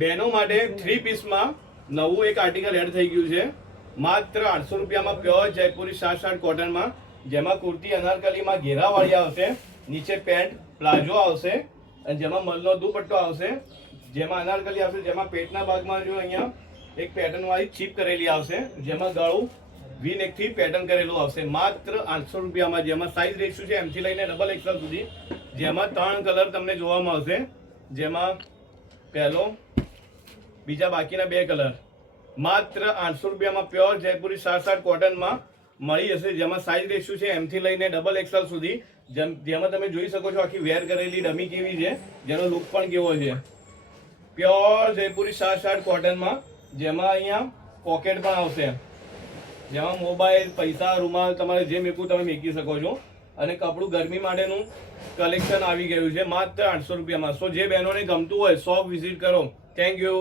બહેનો માટે 3 પીસમાં નવું એક આર્ટિકલ એડ થઈ ગયું છે માત્ર 800 રૂપિયામાં પ્યોર જયપુરી શાર્ટ કોટનમાં, જેમાં કુર્તી અનારકલીમાં ઘેરાવાળી આવશે, નીચે પેન્ટ પ્લાઝો આવશે અને જેમાં મલનો દુપટ્ટો આવશે, જેમાં અનારકલી આવશે, જેમાં પેટના ભાગમાં જો અહીંયા એક પેટર્ન વાળી ચીપ કરેલી આવશે, જેમાં ગળું વી નેક થી પેટર્ન કરેલું આવશે માત્ર 800 રૂપિયામાં, જેમાં સાઇઝ રેશિયો છે એમ થી લઈને XXL સુધી, જેમાં 3 કલર તમને જોવા મળશે, જેમાં પહેલો, બીજા બાકીના 2 કલર માત્ર 800 રૂપિયામાં પ્યોર જયપુરી શાર્ટ કોટનમાં મળી જશે, જેમાં સાઇઝ રેશિયો છે એમ થી લઈને XXL સુધી, જેમાં તમે જોઈ શકો છો આખી વેર કરેલી ડમી કેવી છે, જેનો લુક પણ કેવો છે, પ્યોર જયપુરી શાર્ટ કોટનમાં, જેમાં અહીંયા પોકેટ પણ આવશે, જેમાં મોબાઈલ, પૈસા, રૂમાલ તમારે જે મેકવું તમે મેકી શકો છો, અને કપડું ગરમી માટેનું કલેક્શન આવી ગયું છે માત્ર 800 રૂપિયામાં. સો જે બહેનોને ગમતું હોય શોપ વિઝિટ કરો. Thank you.